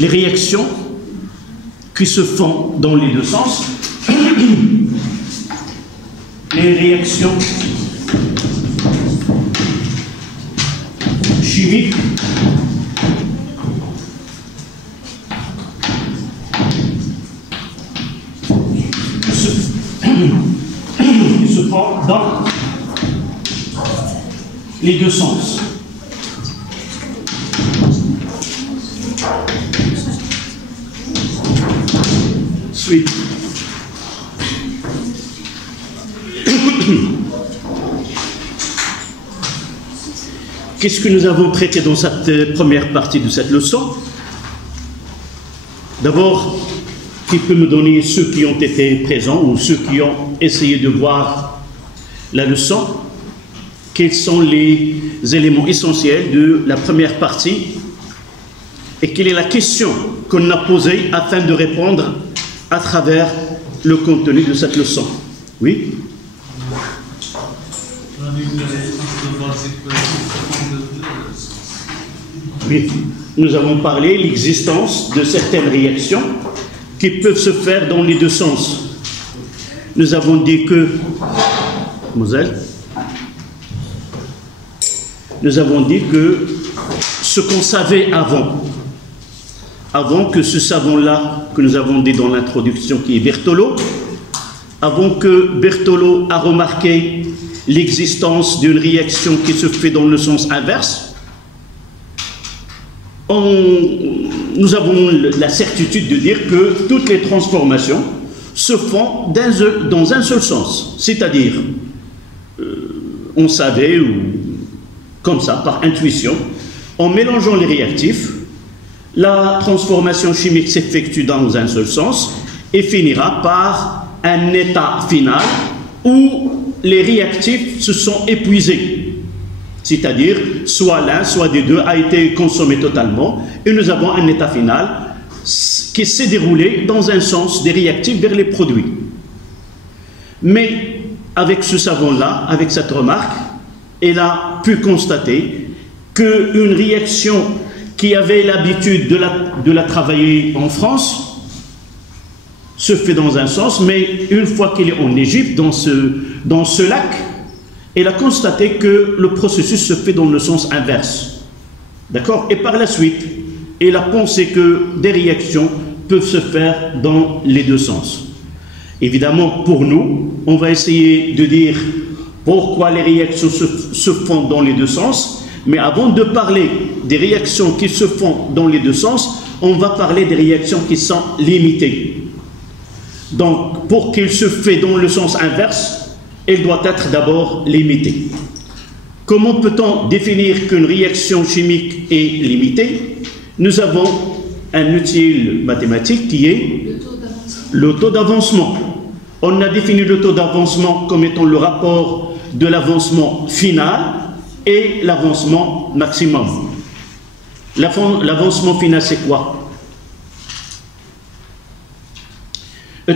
les réactions qui se font dans les deux sens, les réactions chimiques qui se font dans les deux sens. Suite. Qu'est-ce que nous avons traité dans cette première partie de cette leçon? D'abord, qui peut me donner ceux qui ont été présents ou ceux qui ont essayé de voir la leçon? Quels sont les éléments essentiels de la première partie et quelle est la question qu'on a posée afin de répondre à travers le contenu de cette leçon? Oui? Oui, nous avons parlé de l'existence de certaines réactions qui peuvent se faire dans les deux sens. Nous avons dit que, Moselle, nous avons dit que ce qu'on savait avant que ce savant-là, que nous avons dit dans l'introduction, qui est Berthelot, avant que Berthelot a remarqué l'existence d'une réaction qui se fait dans le sens inverse, nous avons la certitude de dire que toutes les transformations se font dans un seul sens. C'est-à-dire, on savait, ou comme ça, par intuition, en mélangeant les réactifs, la transformation chimique s'effectue dans un seul sens et finira par un état final où les réactifs se sont épuisés. C'est-à-dire, soit l'un, soit des deux a été consommé totalement et nous avons un état final qui s'est déroulé dans un sens des réactifs vers les produits. Mais avec ce savant-là, avec cette remarque, elle a pu constater qu'une réaction qui avait l'habitude de la travailler en France se fait dans un sens, mais une fois qu'elle est en Égypte, dans ce lac, elle a constaté que le processus se fait dans le sens inverse. D'accord? Et par la suite, elle a pensé que des réactions peuvent se faire dans les deux sens. Évidemment, pour nous, on va essayer de dire pourquoi les réactions se font dans les deux sens, mais avant de parler des réactions qui se font dans les deux sens, on va parler des réactions qui sont limitées. Donc, pour qu'il se fait dans le sens inverse, elle doit être d'abord limitée. Comment peut-on définir qu'une réaction chimique est limitée? Nous avons un outil mathématique qui est le taux d'avancement. On a défini le taux d'avancement comme étant le rapport de l'avancement final et l'avancement maximum. L'avancement final, c'est quoi?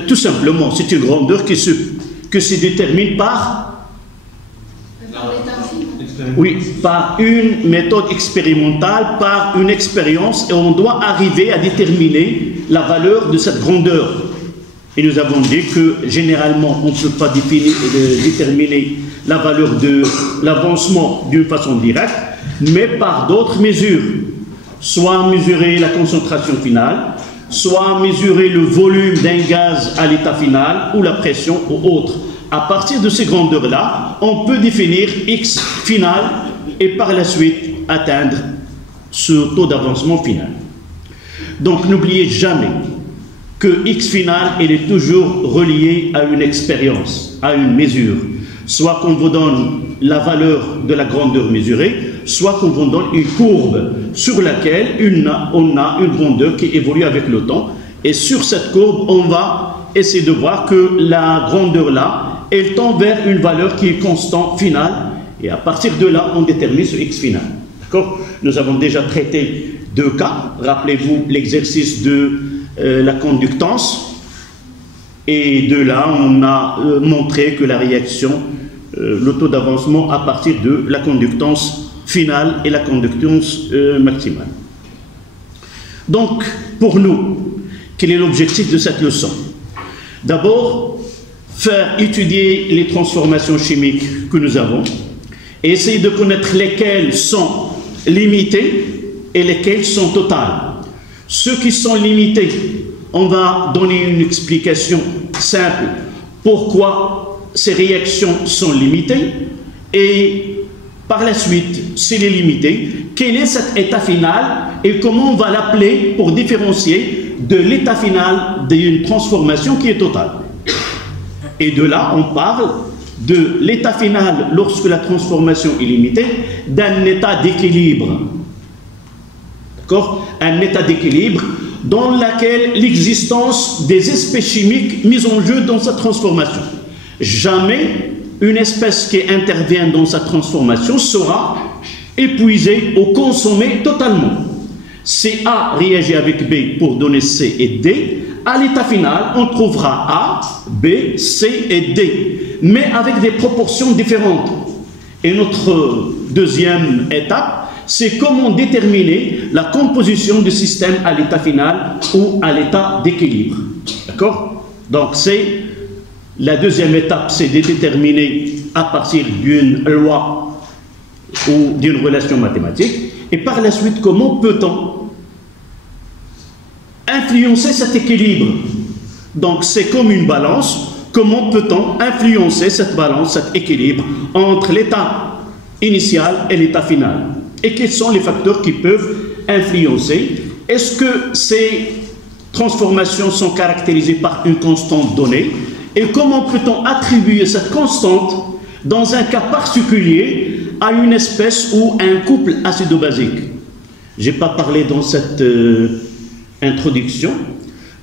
Tout simplement, c'est une grandeur qui se détermine par par une méthode expérimentale, par une expérience, et on doit arriver à déterminer la valeur de cette grandeur. Et nous avons dit que généralement, on ne peut pas déterminer la valeur de l'avancement d'une façon directe, mais par d'autres mesures. Soit mesurer la concentration finale, soit mesurer le volume d'un gaz à l'état final, ou la pression, ou autre. À partir de ces grandeurs-là, on peut définir X final et par la suite atteindre ce taux d'avancement final. Donc n'oubliez jamais que X final, il est toujours relié à une expérience, à une mesure. Soit qu'on vous donne la valeur de la grandeur mesurée, soit qu'on vous donne une courbe sur laquelle on a une grandeur qui évolue avec le temps. Et sur cette courbe, on va essayer de voir que la grandeur là, elle tend vers une valeur qui est constante finale. Et à partir de là, on détermine ce X final. D'accord? Nous avons déjà traité deux cas. Rappelez-vous l'exercice de la conductance. Et de là, on a montré que la réaction, le taux d'avancement à partir de la conductance finale et la conductance maximale. Donc, pour nous, quel est l'objectif de cette leçon? D'abord, faire étudier les transformations chimiques que nous avons et essayer de connaître lesquelles sont limitées et lesquelles sont totales. Ceux qui sont limités, on va donner une explication simple pourquoi ces réactions sont limitées et par la suite, s'il est limité, quel est cet état final et comment on va l'appeler pour différencier de l'état final d'une transformation qui est totale. Et de là, on parle de l'état final lorsque la transformation est limitée, d'un état d'équilibre. D'accord? Un état d'équilibre dans lequel l'existence des espèces chimiques mises en jeu dans sa transformation. Jamais une espèce qui intervient dans sa transformation sera épuisée ou consommée totalement. Si A réagit avec B pour donner C et D, à l'état final, on trouvera A, B, C et D, mais avec des proportions différentes. Et notre deuxième étape, c'est comment déterminer la composition du système à l'état final ou à l'état d'équilibre. D'accord? Donc, c'est la deuxième étape, c'est de déterminer à partir d'une loi ou d'une relation mathématique. Et par la suite, comment peut-on influencer cet équilibre? Donc, c'est comme une balance. Comment peut-on influencer cette balance, cet équilibre entre l'état initial et l'état final? Et quels sont les facteurs qui peuvent influencer? Est-ce que ces transformations sont caractérisées par une constante donnée? Et comment peut-on attribuer cette constante dans un cas particulier à une espèce ou un couple acido-basique? Je n'ai pas parlé dans cette introduction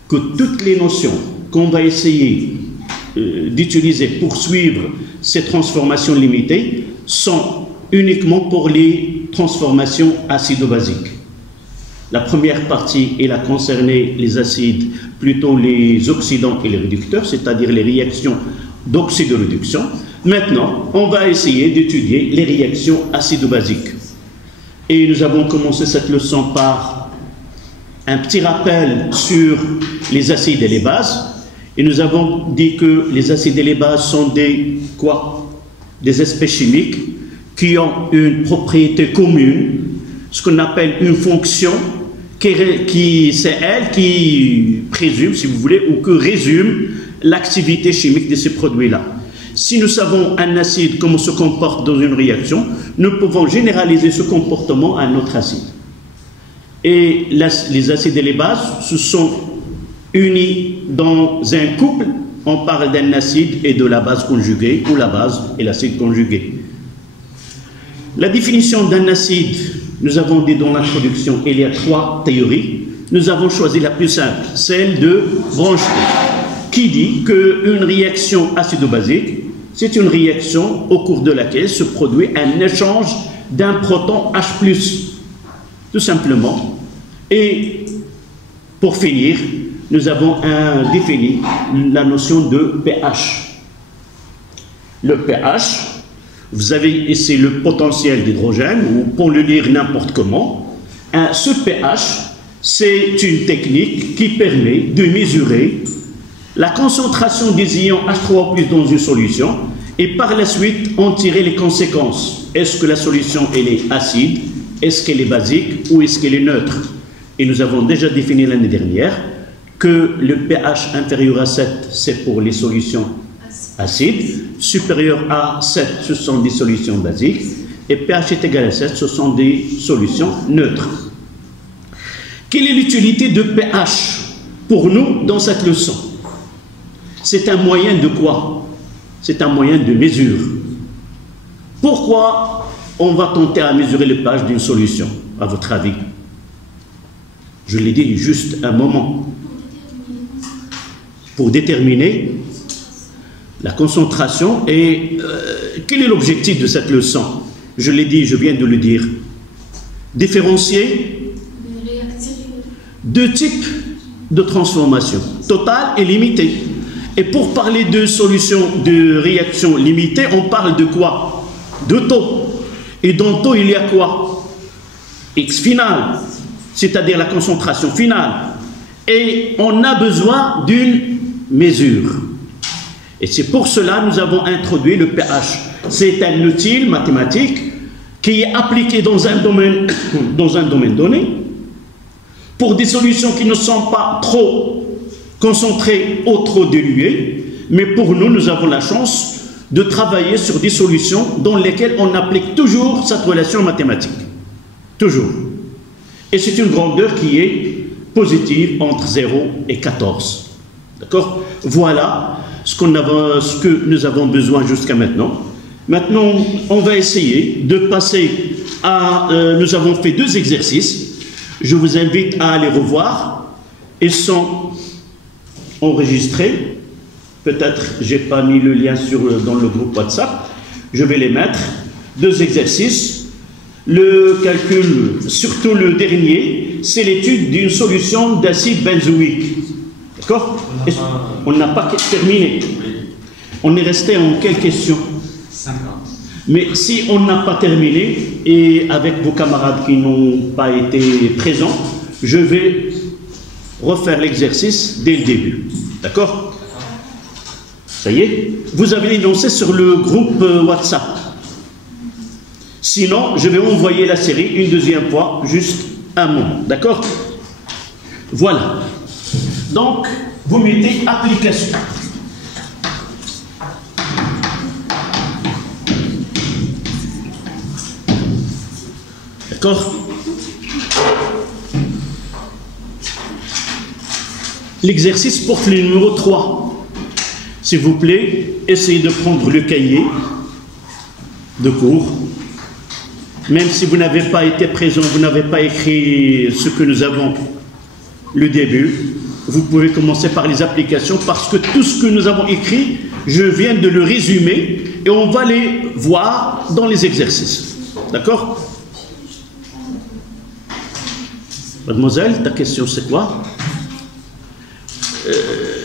que toutes les notions qu'on va essayer d'utiliser pour suivre ces transformations limitées sont uniquement pour les transformations acido-basiques. La première partie, elle a concerné les acides, plutôt les oxydants et les réducteurs, c'est-à-dire les réactions d'oxydoréduction. Maintenant, on va essayer d'étudier les réactions acido-basiques. Et nous avons commencé cette leçon par un petit rappel sur les acides et les bases. Et nous avons dit que les acides et les bases sont des espèces chimiques qui ont une propriété commune, ce qu'on appelle une fonction, c'est elle qui présume, si vous voulez, ou que résume l'activité chimique de ces produits-là. Si nous savons un acide, comment se comporte dans une réaction, nous pouvons généraliser ce comportement à un autre acide. Et les acides et les bases se sont unis dans un couple. On parle d'un acide et de la base conjuguée, ou la base et l'acide conjugué. La définition d'un acide, nous avons dit dans l'introduction, il y a 3 théories. Nous avons choisi la plus simple, celle de Bronsted, qui dit qu'une réaction acido-basique, c'est une réaction au cours de laquelle se produit un échange d'un proton H+, tout simplement. Et pour finir, nous avons défini la notion de pH. Le pH, vous avez ici le potentiel d'hydrogène, ou pour le lire n'importe comment. Ce pH, c'est une technique qui permet de mesurer la concentration des ions H3O+ dans une solution et par la suite en tirer les conséquences. Est-ce que la solution elle est acide, est-ce qu'elle est basique ou est-ce qu'elle est neutre? Et nous avons déjà défini l'année dernière que le pH inférieur à 7, c'est pour les solutions acides, supérieur à 7, ce sont des solutions basiques, et pH est égal à 7, ce sont des solutions neutres. Quelle est l'utilité de pH pour nous dans cette leçon? C'est un moyen de quoi? C'est un moyen de mesure. Pourquoi on va tenter à mesurer le pH d'une solution, à votre avis? Je l'ai dit juste un moment. Pour déterminer la concentration et quel est l'objectif de cette leçon? Je l'ai dit, je viens de le dire. Différencier 2 types de transformation, totale et limitée. Et pour parler de solutions de réaction limitée, on parle de quoi? De taux. Et dans taux, il y a quoi? X final. c'est-à-dire la concentration finale. Et on a besoin d'une mesure. Et c'est pour cela que nous avons introduit le pH. C'est un outil mathématique qui est appliqué dans un domaine donné pour des solutions qui ne sont pas trop concentrées ou trop diluées. Mais pour nous, nous avons la chance de travailler sur des solutions dans lesquelles on applique toujours cette relation mathématique. Toujours. Et c'est une grandeur qui est positive entre 0 et 14. D'accord? Voilà ce que nous avons besoin jusqu'à maintenant. Maintenant, on va essayer de passer à... nous avons fait 2 exercices. Je vous invite à les revoir. Ils sont enregistrés. Peut-être je n'ai pas mis le lien dans le groupe WhatsApp. Je vais les mettre. 2 exercices. Le calcul, surtout le dernier, c'est l'étude d'une solution d'acide benzoïque. D'accord? On n'a pas terminé. On est resté en quelle question? 50. Mais si on n'a pas terminé, et avec vos camarades qui n'ont pas été présents, je vais refaire l'exercice dès le début. D'accord? Ça y est? Vous avez énoncé sur le groupe WhatsApp. Sinon, je vais envoyer la série une deuxième fois, juste un moment. D'accord? Voilà. Donc, vous mettez application. D'accord? L'exercice porte le numéro 3. S'il vous plaît, essayez de prendre le cahier de cours. Même si vous n'avez pas été présent, vous n'avez pas écrit ce que nous avons le début, vous pouvez commencer par les applications parce que tout ce que nous avons écrit, je viens de le résumer et on va les voir dans les exercices. D'accord? Mademoiselle, ta question c'est quoi?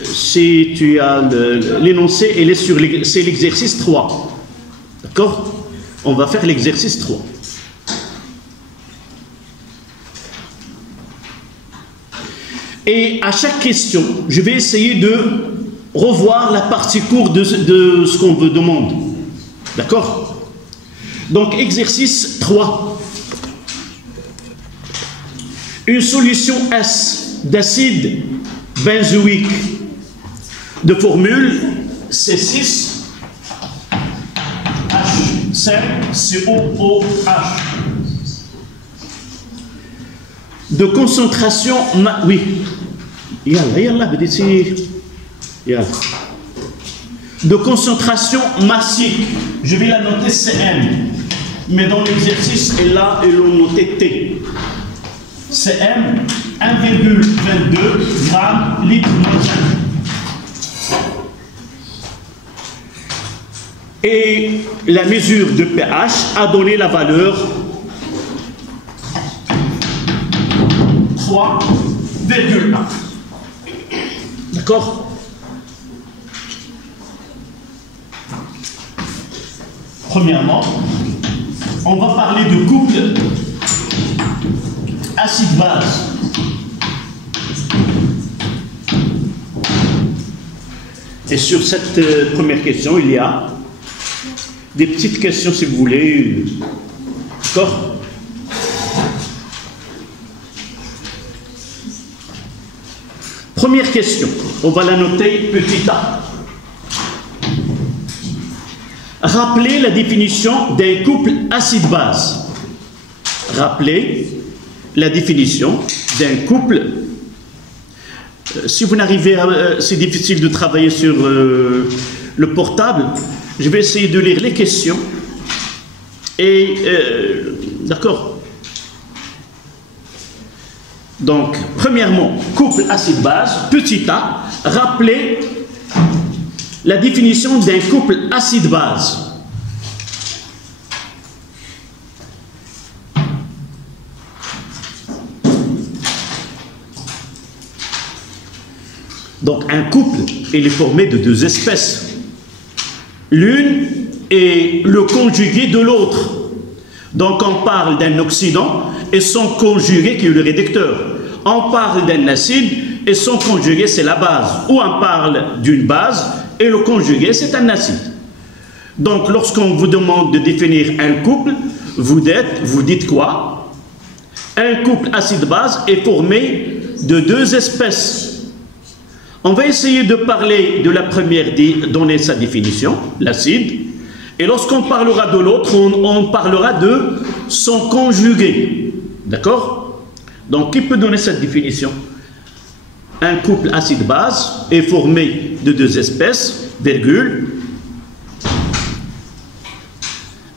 Si tu as l'énoncé, c'est l'exercice 3. D'accord? On va faire l'exercice 3. Et à chaque question, je vais essayer de revoir la partie courte de ce qu'on me demande. D'accord? Donc, exercice 3. Une solution S d'acide benzoïque de formule C6 H5COOH de concentration oui de concentration massique, je vais la noter CM, mais dans l'exercice et là ils l'ont noté T. CM 1,22 g litre mondial. Et la mesure de pH a donné la valeur 3,1. D'accord? Premièrement, on va parler de couple acide-base. Et sur cette première question, il y a des petites questions si vous voulez. D'accord? Première question, on va la noter petit a. Rappelez la définition d'un couple acide-base. Rappelez la définition d'un couple. Si vous n'arrivez à... c'est difficile de travailler sur le portable. Je vais essayer de lire les questions. Et... d'accord. Donc, premièrement, couple acide-base, petit a, rappelez la définition d'un couple acide-base. Donc, un couple, il est formé de 2 espèces. L'une est le conjugué de l'autre. Donc on parle d'un oxydant et son conjugué qui est le réducteur. On parle d'un acide et son conjugué c'est la base. Ou on parle d'une base et le conjugué c'est un acide. Donc lorsqu'on vous demande de définir un couple, vous dites quoi? Un couple acide-base est formé de deux espèces. On va essayer de parler de la première, donner sa définition, l'acide. Et lorsqu'on parlera de l'autre, on parlera de son conjugué. D'accord? Donc, qui peut donner cette définition? Un couple acide-base est formé de deux espèces, virgule.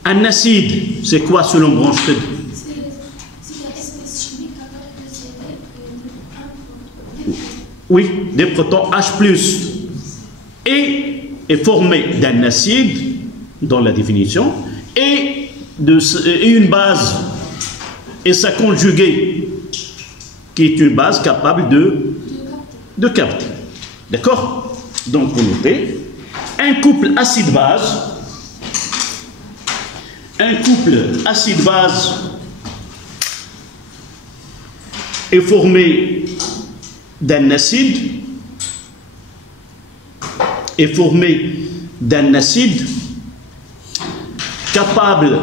Un acide, c'est quoi selon Bronsted? C'est une espèce chimique capable de céder un proton. Oui, des protons H+. Et est formé d'un acide, dans la définition, et une base, et sa conjuguée, qui est une base capable de capter. D'accord? Donc, vous notez, un couple acide-base, est formé d'un acide, capable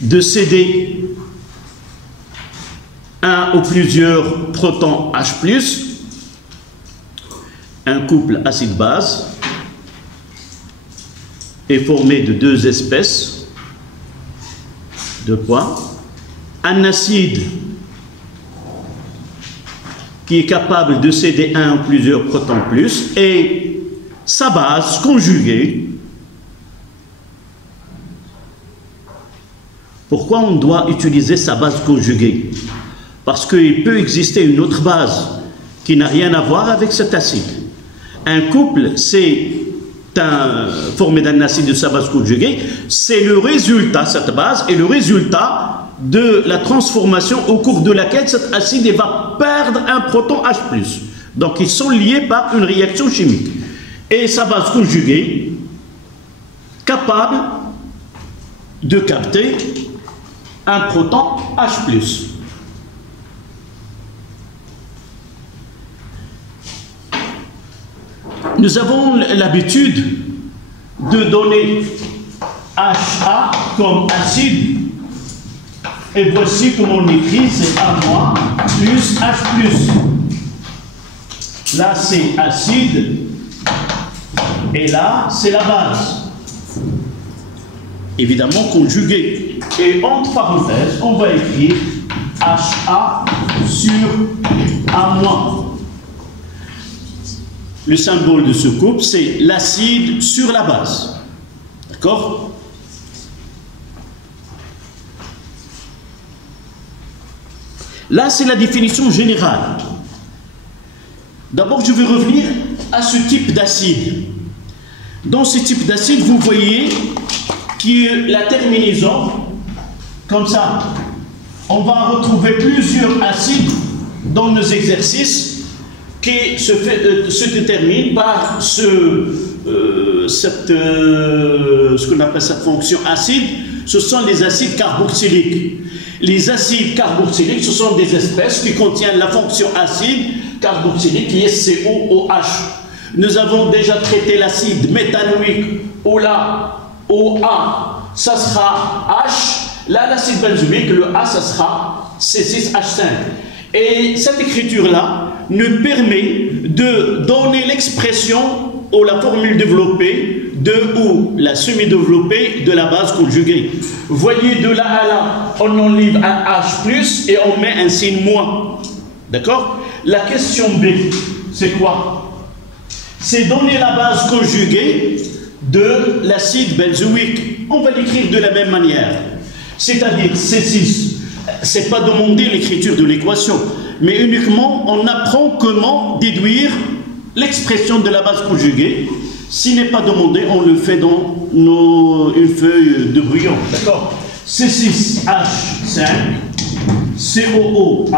de céder un ou plusieurs protons H+, un couple acide-base est formé de deux espèces, un acide qui est capable de céder un ou plusieurs protons plus, et sa base conjuguée. Pourquoi on doit utiliser sa base conjuguée? Parce qu'il peut exister une autre base qui n'a rien à voir avec cet acide. Un couple, c'est formé d'un acide de sa base conjuguée, c'est le résultat, cette base, et le résultat de la transformation au cours de laquelle cet acide va perdre un proton H+. Donc ils sont liés par une réaction chimique. Et sa base conjuguée, capable de capter un proton H+. Nous avons l'habitude de donner HA comme acide. Et voici comment on écrit, c'est A- plus H+. Là, c'est acide. Et là, c'est la base. Évidemment conjuguée. Et entre parenthèses, on va écrire HA sur A-. Le symbole de ce couple, c'est l'acide sur la base. D'accord? Là, c'est la définition générale. D'abord, je vais revenir à ce type d'acide. Dans ce type d'acide, vous voyez que la terminaison, comme ça, on va retrouver plusieurs acides dans nos exercices qui se déterminent par ce qu'on appelle cette fonction acide. Ce sont les acides carboxyliques. Les acides carboxyliques, ce sont des espèces qui contiennent la fonction acide carboxylique qui est COOH. Nous avons déjà traité l'acide méthanoïque, où là, OA, ça sera H. Là, l'acide benzoïque, le A, ça sera C6H5. Et cette écriture-là nous permet de donner l'expression ou la formule développée ou la semi-développée de la base conjuguée. Vous voyez, de là à là, on enlève un H+, et on met un signe moins. D'accord? La question B, c'est quoi? C'est donner la base conjuguée de l'acide benzoïque. On va l'écrire de la même manière. C'est-à-dire C6. Ce n'est pas demander l'écriture de l'équation, mais uniquement on apprend comment déduire l'expression de la base conjuguée. S'il n'est pas demandé, on le fait dans une feuille de brouillon. D'accord? C6H5, COOH,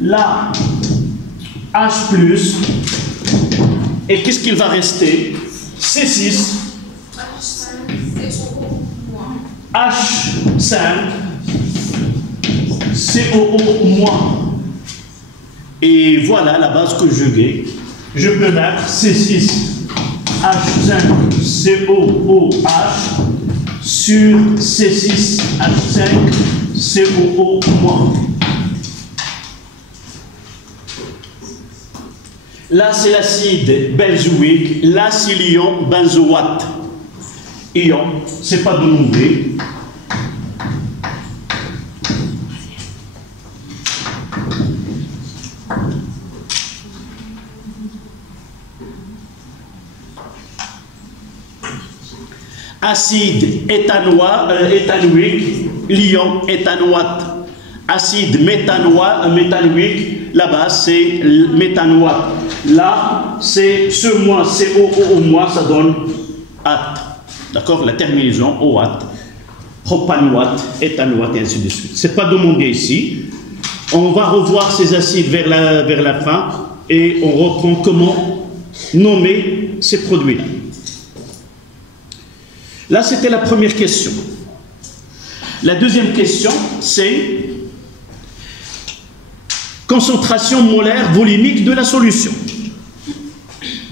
là, H+, et qu'est-ce qu'il va rester? C6, H5 COO-. Et voilà la base que je vais. Je peux mettre C6 H5 COOH sur C6 H5 COO-. Là, c'est l'acide benzoïque. Là, c'est l'ion benzoate. Ion, c'est pas demandé. Acide éthanoïque, l'ion éthanoate. Acide méthanoïque, là-bas c'est méthanoate. Là, c'est ce moins, COO-, ça donne at. D'accord? La terminaison OAT, propanoate, éthanoate, et ainsi de suite. Ce n'est pas demandé ici. On va revoir ces acides vers la fin et on reprend comment nommer ces produits-là. Là, c'était la première question. La deuxième question, c'est concentration molaire volumique de la solution.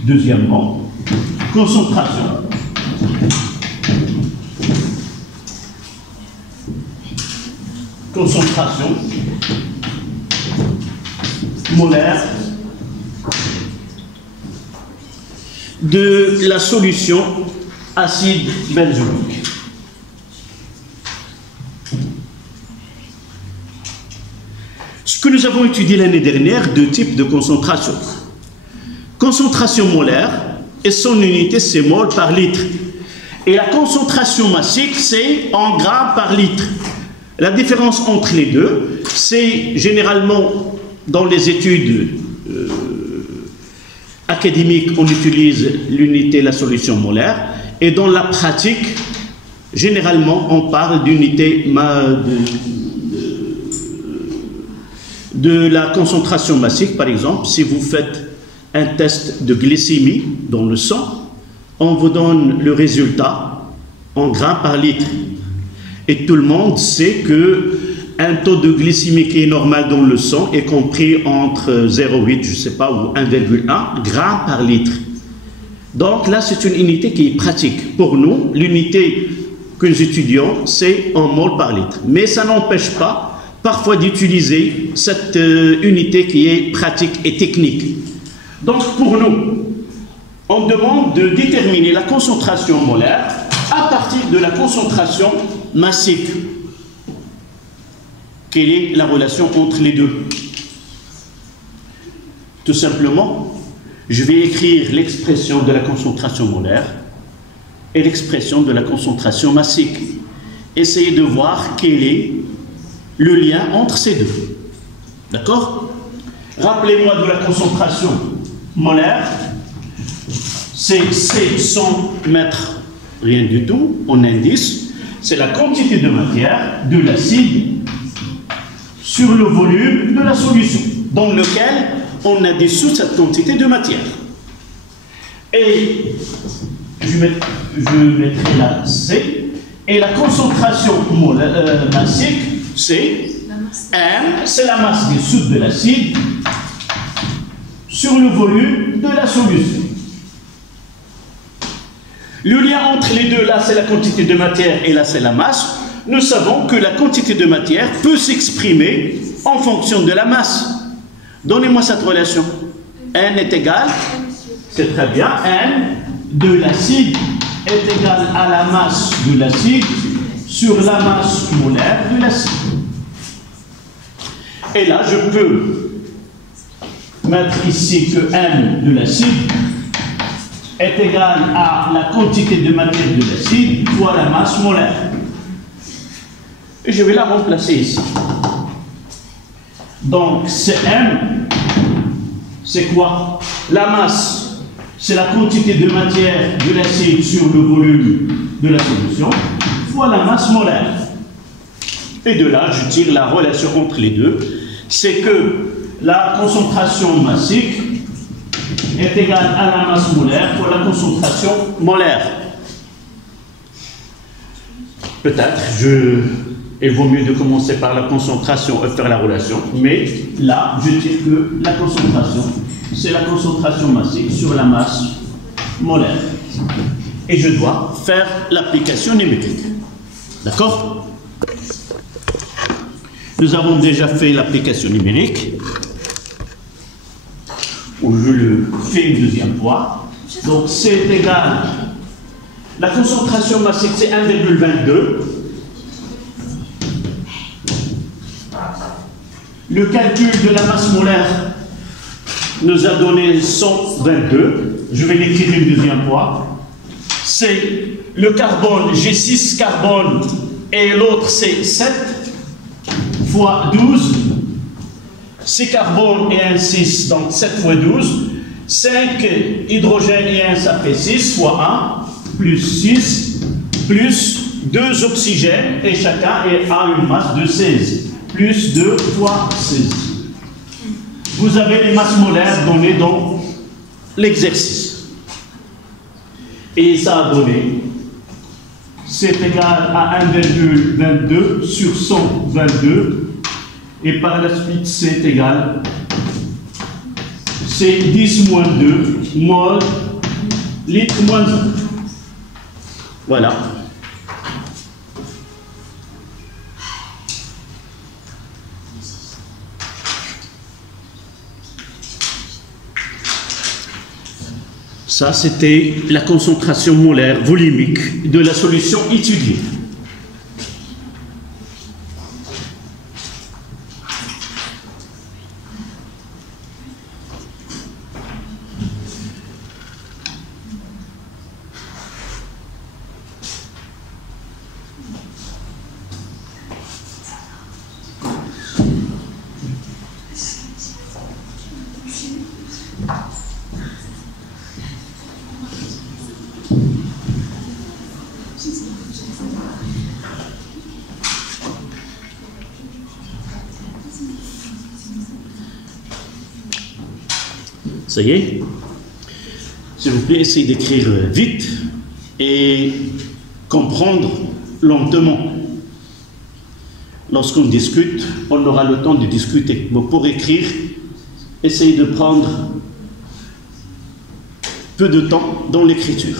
Deuxièmement, concentration molaire de la solution acide benzoïque. Ce que nous avons étudié l'année dernière, deux types de concentration. Concentration molaire et son unité c'est mol par litre. Et la concentration massique c'est en grammes par litre. La différence entre les deux, c'est généralement dans les études académiques, on utilise l'unité, la solution molaire, et dans la pratique, généralement, on parle d'unité de la concentration massique. Par exemple, si vous faites un test de glycémie dans le sang, on vous donne le résultat en grammes par litre. Et tout le monde sait qu'un taux de glycémie qui est normal dans le sang est compris entre 0,8, je ne sais pas, ou 1,1 grammes par litre. Donc là, c'est une unité qui est pratique. Pour nous, l'unité que nous étudions, c'est en mol par litre. Mais ça n'empêche pas parfois d'utiliser cette unité qui est pratique et technique. Donc pour nous, on demande de déterminer la concentration molaire à partir de la concentration massique. Quelle est la relation entre les deux? Tout simplement, je vais écrire l'expression de la concentration molaire et l'expression de la concentration massique. Essayez de voir quel est le lien entre ces deux. D'accord? Rappelez-moi de la concentration molaire. C'est C sans mettre rien du tout en indice. C'est la quantité de matière de l'acide sur le volume de la solution dans lequel on a dissous cette quantité de matière. Et je mettrai la C. Et la concentration massique, c'est M, c'est la masse dissoute de l'acide sur le volume de la solution. Le lien entre les deux, là c'est la quantité de matière et là c'est la masse. Nous savons que la quantité de matière peut s'exprimer en fonction de la masse. Donnez-moi cette relation. N est égal, c'est très bien, N de l'acide est égal à la masse de l'acide sur la masse molaire de l'acide. Et là, je peux mettre ici que N de l'acide est égal à la quantité de matière de l'acide fois la masse molaire. Et je vais la remplacer ici. Donc, Cm, c'est quoi? La masse, c'est la quantité de matière de l'acide sur le volume de la solution, fois la masse molaire. Et de là, je tire la relation entre les deux. C'est que la concentration massique est égale à la masse molaire fois la concentration molaire. Peut-être, il vaut mieux de commencer par la concentration et faire la relation, mais là, je dis que la concentration, c'est la concentration massique sur la masse molaire. Et je dois faire l'application numérique. D'accord? Nous avons déjà fait l'application numérique, où je le fais une deuxième fois. Donc c'est égal, la concentration massique c'est 1,22. Le calcul de la masse molaire nous a donné 122. Je vais l'écrire une deuxième fois. C'est le carbone, j'ai 6 carbones et l'autre c'est 7 fois 12. 6 carbones et un 6, donc 7 fois 12. 5 hydrogènes et 1, ça fait 6 fois 1, plus 6, plus 2 oxygènes, et chacun a une masse de 16, plus 2 fois 16. Vous avez les masses molaires données dans l'exercice. Et ça a donné, c'est égal à 1,22 sur 122, et par la suite c'est égal, c'est 10 moins 2 mol litre moins 1. Voilà. Ça, c'était la concentration molaire volumique de la solution étudiée. Ça y est? S'il vous plaît, essayez d'écrire vite et comprendre lentement. Lorsqu'on discute, on aura le temps de discuter. Mais pour écrire, essayez de prendre peu de temps dans l'écriture.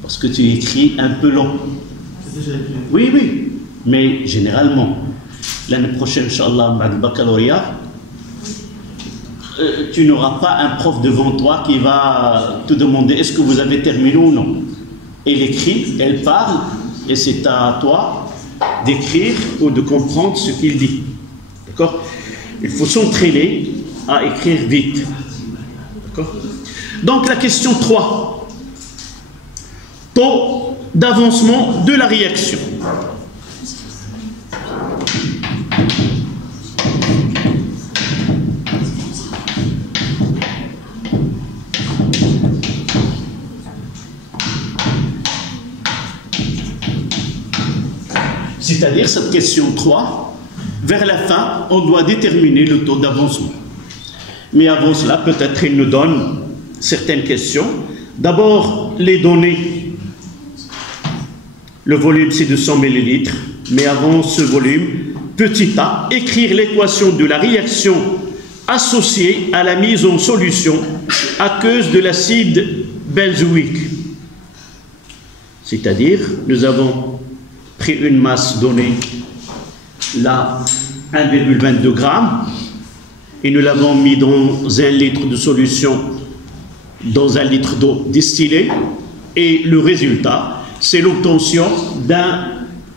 Parce que tu écris un peu long. Oui, oui, mais généralement, l'année prochaine, Inch'Allah, avec le baccalauréat, tu n'auras pas un prof devant toi qui va te demander est-ce que vous avez terminé ou non. Elle écrit, elle parle, et c'est à toi d'écrire ou de comprendre ce qu'il dit. D'accord? Il faut s'entraîner à écrire vite. D'accord? Donc la question 3. Taux d'avancement de la réaction. C'est-à-dire cette question 3, vers la fin, on doit déterminer le taux d'avancement. Mais avant cela, peut-être il nous donne certaines questions. D'abord, les données. Le volume, c'est de 100 ml. Mais avant ce volume, petit a, écrire l'équation de la réaction associée à la mise en solution aqueuse de l'acide benzoïque. C'est-à-dire, nous avons pris une masse donnée, là, 1,22 g, et nous l'avons mis dans 1 litre de solution, dans 1 litre d'eau distillée, et le résultat, c'est l'obtention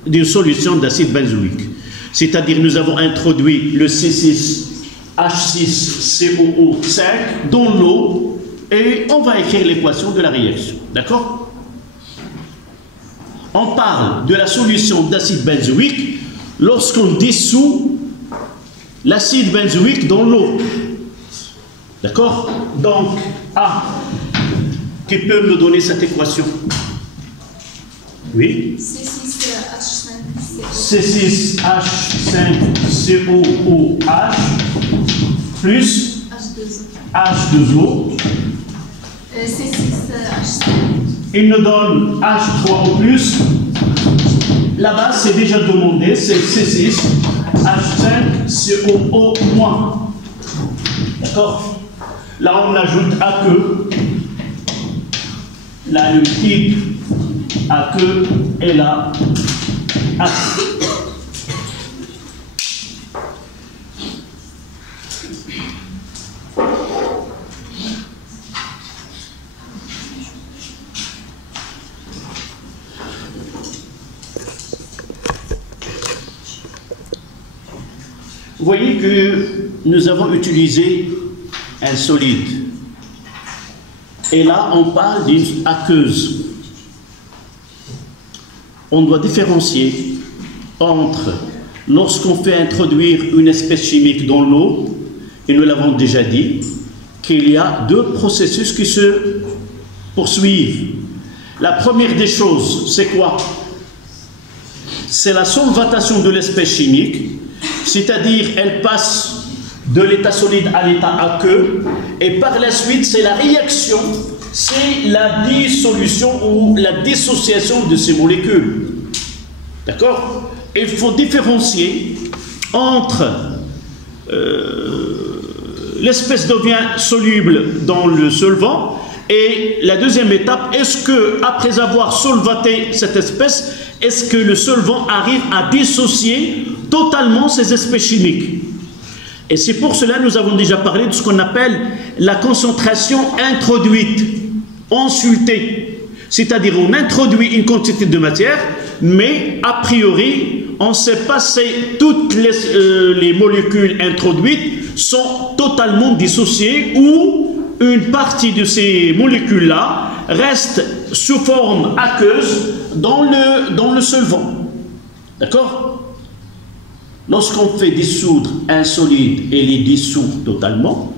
d'une solution d'acide benzoïque. C'est-à-dire, nous avons introduit le C6H6COO5 dans l'eau, et on va écrire l'équation de la réaction. D'accord? On parle de la solution d'acide benzoïque lorsqu'on dissout l'acide benzoïque dans l'eau. D'accord? Donc, A, qui peut me donner cette équation? Oui? C6H5COOH plus H2O. C6H5. il nous donne H3 au plus. Là-bas, c'est déjà demandé, c'est C6, H5, COO moins. D'accord? Là, on ajoute AQ. Là, le type AQ et là, AQ. Vous voyez que nous avons utilisé un solide. Et là, on parle d'une aqueuse. On doit différencier entre, lorsqu'on fait introduire une espèce chimique dans l'eau, et nous l'avons déjà dit, qu'il y a deux processus qui se poursuivent. La première des choses, c'est quoi? C'est la solvatation de l'espèce chimique, c'est-à-dire elle passe de l'état solide à l'état aqueux, et par la suite c'est la réaction, c'est la dissolution ou la dissociation de ces molécules. D'accord? Il faut différencier entre l'espèce devient soluble dans le solvant, et la deuxième étape, est-ce que après avoir solvaté cette espèce, est-ce que le solvant arrive à dissocier totalement ces espèces chimiques? Et c'est pour cela que nous avons déjà parlé de ce qu'on appelle la concentration introduite, insultée. C'est-à-dire on introduit une quantité de matière, mais a priori, on sait pas si toutes les molécules introduites sont totalement dissociées ou une partie de ces molécules-là reste sous forme aqueuse dans le solvant. D'accord? Lorsqu'on fait dissoudre un solide et il est dissous totalement,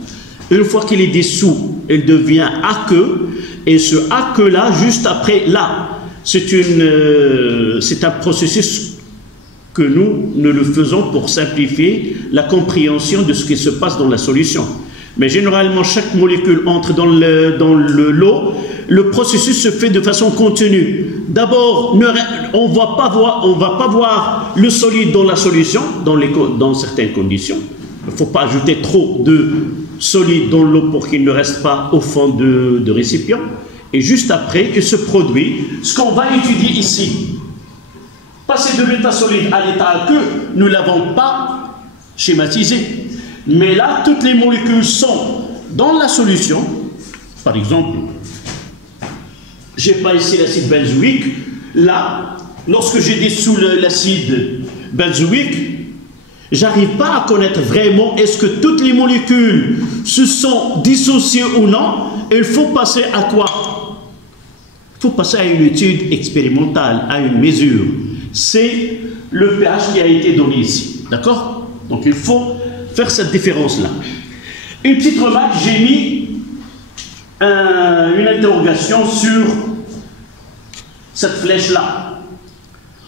une fois qu'il est dissous, il devient aqueux, et ce aqueux-là, juste après, là, c'est un processus que nous le faisons pour simplifier la compréhension de ce qui se passe dans la solution. Mais généralement, chaque molécule entre dans l'eau, le processus se fait de façon continue. D'abord, on va pas voir le solide dans la solution, dans certaines conditions. Il ne faut pas ajouter trop de solide dans l'eau pour qu'il ne reste pas au fond de récipient. Et juste après, il se produit ce qu'on va étudier ici. Passer de l'état solide à l'état aqueux, nous ne l'avons pas schématisé. Mais là, toutes les molécules sont dans la solution. Par exemple, je n'ai pas ici l'acide benzoïque. Là, lorsque j'ai dissous l'acide benzoïque, j'arrive pas à connaître vraiment est-ce que toutes les molécules se sont dissociées ou non. Il faut passer à quoi? Il faut passer à une étude expérimentale, à une mesure. C'est le pH qui a été donné ici. D'accord? Donc il faut faire cette différence-là. Une petite remarque, j'ai mis une interrogation sur cette flèche-là.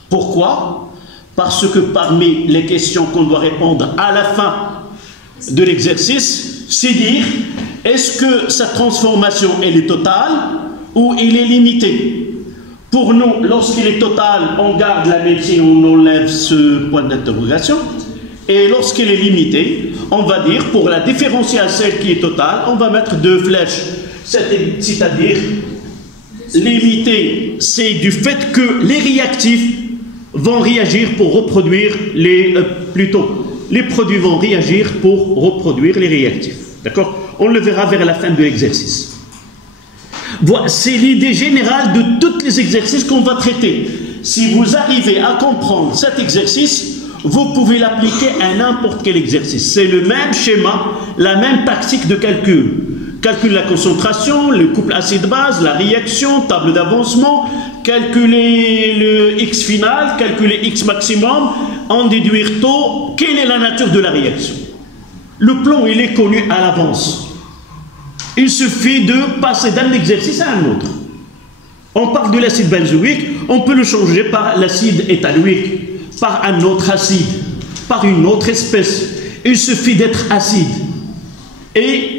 Pourquoi? Parce que parmi les questions qu'on doit répondre à la fin de l'exercice, c'est dire est-ce que sa transformation elle est totale ou elle est limitée? Pour nous, lorsqu'il est total, on garde la médecine, on enlève ce point d'interrogation. Et lorsqu'il est limité, on va dire, pour la différencier à celle qui est totale, on va mettre deux flèches. C'est-à-dire, limité, c'est du fait que les réactifs vont réagir pour reproduire les produits vont réagir pour reproduire les réactifs. D'accord? On le verra vers la fin de l'exercice. Voilà, c'est l'idée générale de tous les exercices qu'on va traiter. Si vous arrivez à comprendre cet exercice, vous pouvez l'appliquer à n'importe quel exercice. C'est le même schéma, la même tactique de calcul. Calculer la concentration, le couple acide-base, la réaction, table d'avancement, calculer le X final, calculer X maximum, en déduire taux. Quelle est la nature de la réaction? Le plan, il est connu à l'avance. Il suffit de passer d'un exercice à un autre. On parle de l'acide benzoïque, on peut le changer par l'acide éthanoïque, par un autre acide, par une autre espèce. Il suffit d'être acide. Et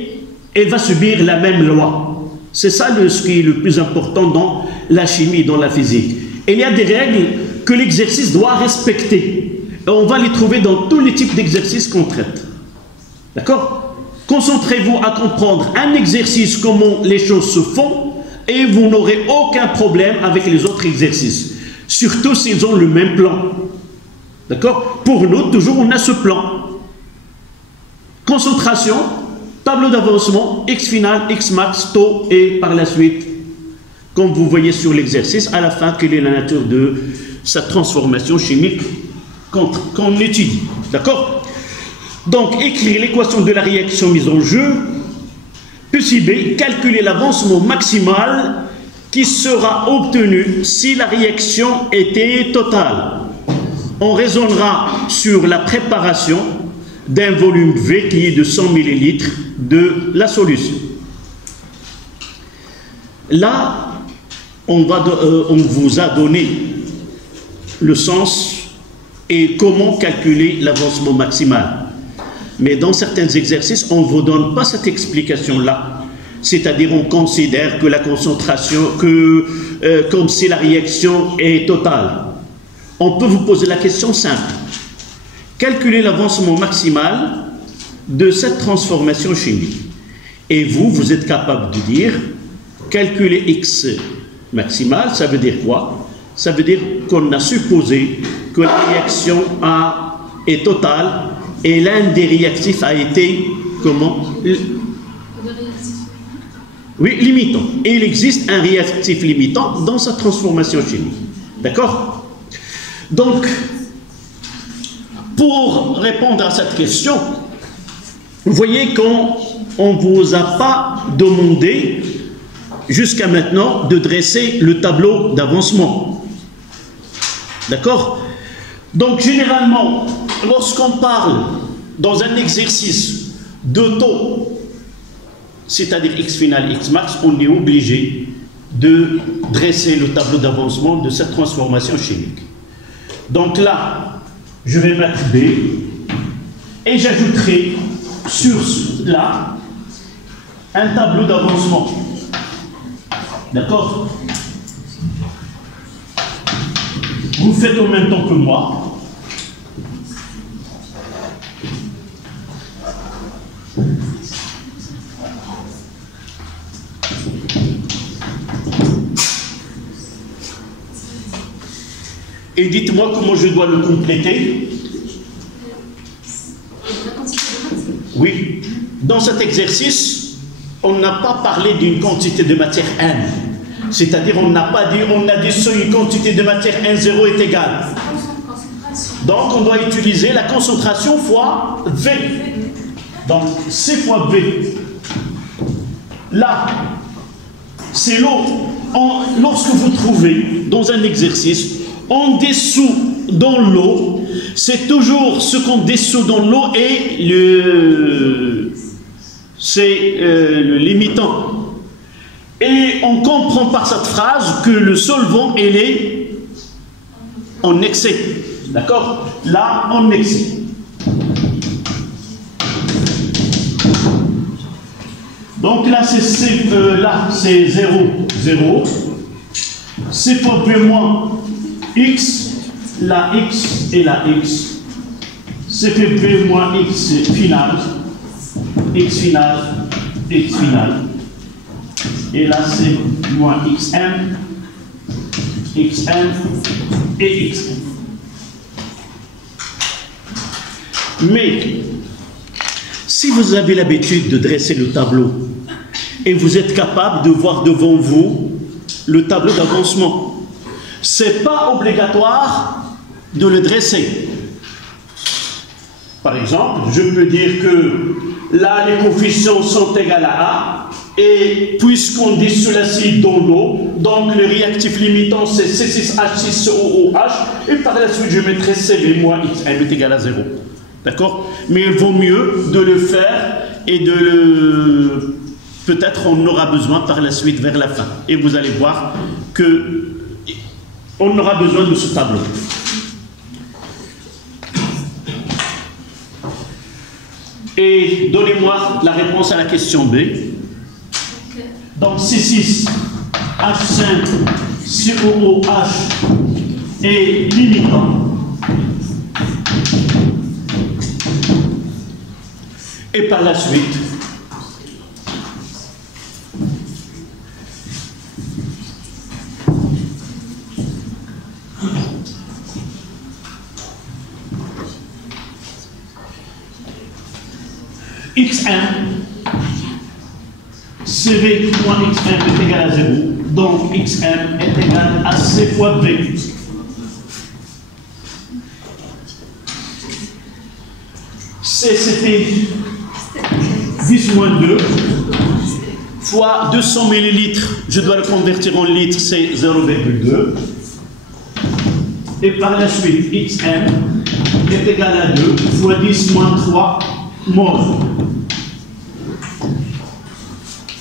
elle va subir la même loi. C'est ça ce qui est le plus important dans la chimie, dans la physique. Et il y a des règles que l'exercice doit respecter. Et on va les trouver dans tous les types d'exercices qu'on traite. D'accord? Concentrez-vous à comprendre un exercice, comment les choses se font, et vous n'aurez aucun problème avec les autres exercices. Surtout s'ils ont le même plan. D'accord? Pour nous, toujours on a ce plan. Concentration, tableau d'avancement, X final, X max, taux, et par la suite, comme vous voyez sur l'exercice, à la fin, quelle est la nature de sa transformation chimique qu'on étudie. D'accord? Donc, écrire l'équation de la réaction mise en jeu. Puis B, calculer l'avancement maximal qui sera obtenu si la réaction était totale. On raisonnera sur la préparation d'un volume V qui est de 100 ml de la solution. Là, on vous a donné le sens et comment calculer l'avancement maximal. Mais dans certains exercices, on ne vous donne pas cette explication-là. C'est-à-dire, on considère que la concentration, comme si la réaction est totale. On peut vous poser la question simple. Calculez l'avancement maximal de cette transformation chimique. Et vous êtes capable de dire, calculer X maximal, ça veut dire quoi? Ça veut dire qu'on a supposé que la réaction est totale et l'un des réactifs a été, comment? Oui, limitant. Et il existe un réactif limitant dans sa transformation chimique. D'accord? Donc, pour répondre à cette question, vous voyez qu'on ne vous a pas demandé jusqu'à maintenant de dresser le tableau d'avancement. D'accord? Donc, généralement, lorsqu'on parle dans un exercice de taux, c'est-à-dire X final, X max, on est obligé de dresser le tableau d'avancement de cette transformation chimique. Donc là, je vais mettre B et j'ajouterai sur là un tableau d'avancement. D'accord? Vous faites en même temps que moi. Et dites-moi comment je dois le compléter. Oui. Dans cet exercice, on n'a pas parlé d'une quantité de matière N. C'est-à-dire, on n'a pas dit, on a dit sur une quantité de matière N0 est égale. Donc, on doit utiliser la concentration fois V. Donc, C fois V. Là, c'est l'eau. Lorsque vous trouvez dans un exercice, on dissout dans l'eau, c'est toujours ce qu'on dissout dans l'eau et le limitant. Et on comprend par cette phrase que le solvant, il est en excès. D'accord? Là, en excès. Donc là, c'est 0, 0. C fois B moins X, la X et la X. C'est fait B moins X final, X final, X final. Et là, c'est moins XM, XM et XM. Mais, si vous avez l'habitude de dresser le tableau et vous êtes capable de voir devant vous le tableau d'avancement, ce n'est pas obligatoire de le dresser. Par exemple, je peux dire que là, les coefficients sont égaux à A, et puisqu'on dissout l'acide dans l'eau, donc le réactif limitant c'est C6H6OOH, et par la suite je mettrai CV moins XM est égal à 0. D'accord? Mais il vaut mieux de le faire et de le... Peut-être on aura besoin par la suite vers la fin. Et vous allez voir que on aura besoin de ce tableau. Et donnez-moi la réponse à la question B. Donc C6, H5, COOH est limitant. Et par la suite, X1, CV moins X1 est égal à 0, donc X1 est égal à C fois V. C c'était 10 moins 2 fois 200 millilitres, je dois le convertir en litres, c'est 0,2. Et par la suite, Xm est égal à 2 fois 10 moins 3 mol.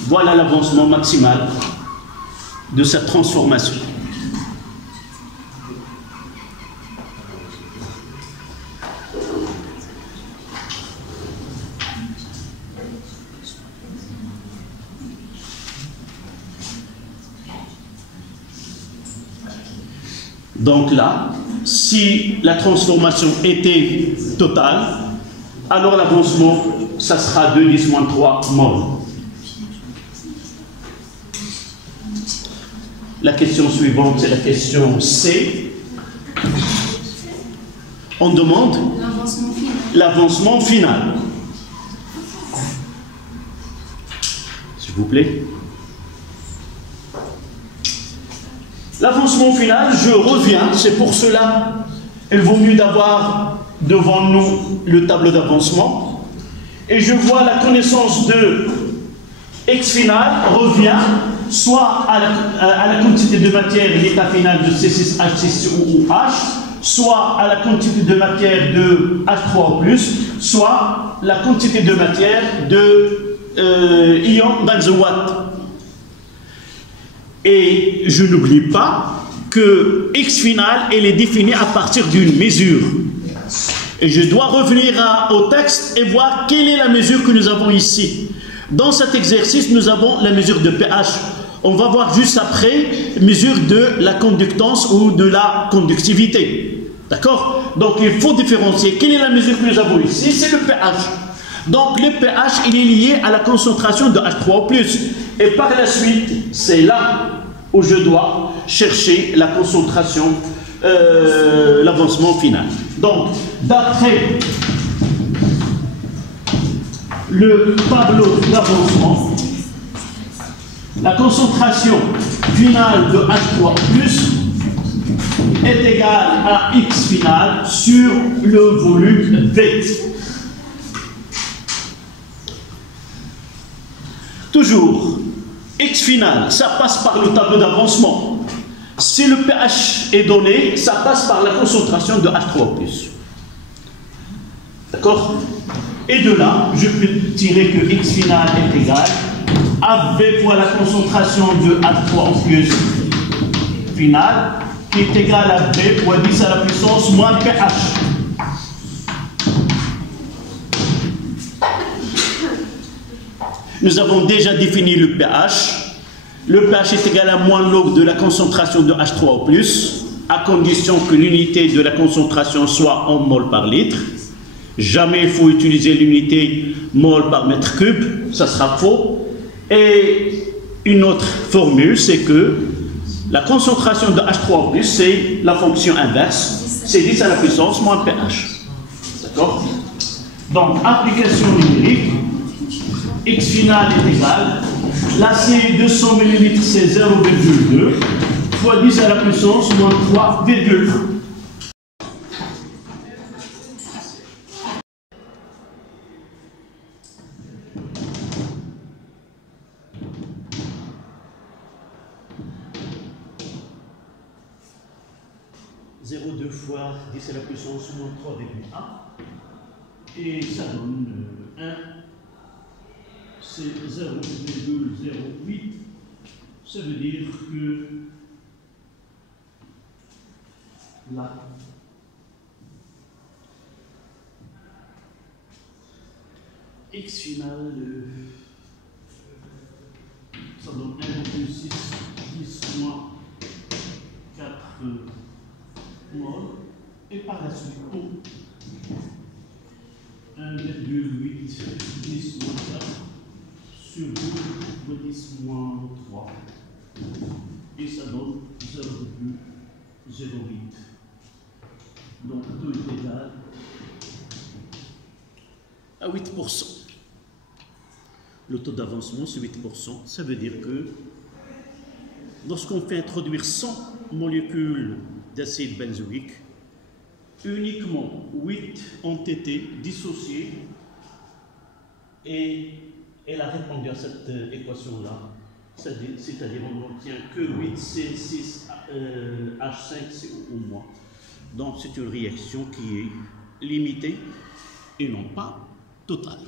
Voilà l'avancement maximal de cette transformation. Donc là, si la transformation était totale, alors l'avancement, ça sera 2 10 moins 3 mol. La question suivante, c'est la question C. On demande l'avancement final. S'il vous plaît. L'avancement final, je reviens, c'est pour cela, il vaut mieux d'avoir devant nous le tableau d'avancement. Et je vois la connaissance de X final revient soit à la quantité de matière et l'état final de C6H6OOH, soit à la quantité de matière de H3O+, soit la quantité de matière de ion benzoate. Et je n'oublie pas que X final, elle est définie à partir d'une mesure. Et je dois revenir au texte et voir quelle est la mesure que nous avons ici. Dans cet exercice, nous avons la mesure de pH. On va voir juste après mesure de la conductance ou de la conductivité. D'accord? Donc il faut différencier. Quelle est la mesure que nous avons ici? C'est le pH. Donc le pH, il est lié à la concentration de H3O+. Et par la suite, c'est là où je dois chercher la concentration, l'avancement final. Donc, d'après le tableau d'avancement, la concentration finale de H3+ est égale à X final sur le volume V. Toujours, X final, ça passe par le tableau d'avancement. Si le pH est donné, ça passe par la concentration de H3O+. D'accord? Et de là, je peux tirer que X final est égal à V fois la concentration de H3O+ final, qui est égal à V fois 10 à la puissance moins pH. Nous avons déjà défini le pH. Le pH est égal à moins log de la concentration de H3O+, à condition que l'unité de la concentration soit en mol par litre. Jamais il faut utiliser l'unité mol par mètre cube, ça sera faux. Et une autre formule, c'est que la concentration de H3O+, c'est la fonction inverse, c'est 10 à la puissance moins pH. D'accord? Donc, application numérique. X final est égal, là c'est 200 ml, c'est 0,2 fois 10 à la puissance moins 3,1. (0,2 fois 10 à la puissance moins 3,1) et ça donne 1. C'est 0,08, ça veut dire que là, X final, ça ça donne 1,6, 10 moins 4 mol. Et par la suite, 1,8, 10 moins 4 sur 2 de 10 moins 3. Et ça donne 0,08. Donc tout est égal à 8%. Le taux d'avancement, c'est 8%. Ça veut dire que lorsqu'on fait introduire 100 molécules d'acide benzoïque, uniquement 8 ont été dissociées et elle a répondu à cette équation-là. C'est-à-dire on n'obtient que 8 C6 H5CO ou moins. Donc c'est une réaction qui est limitée et non pas totale.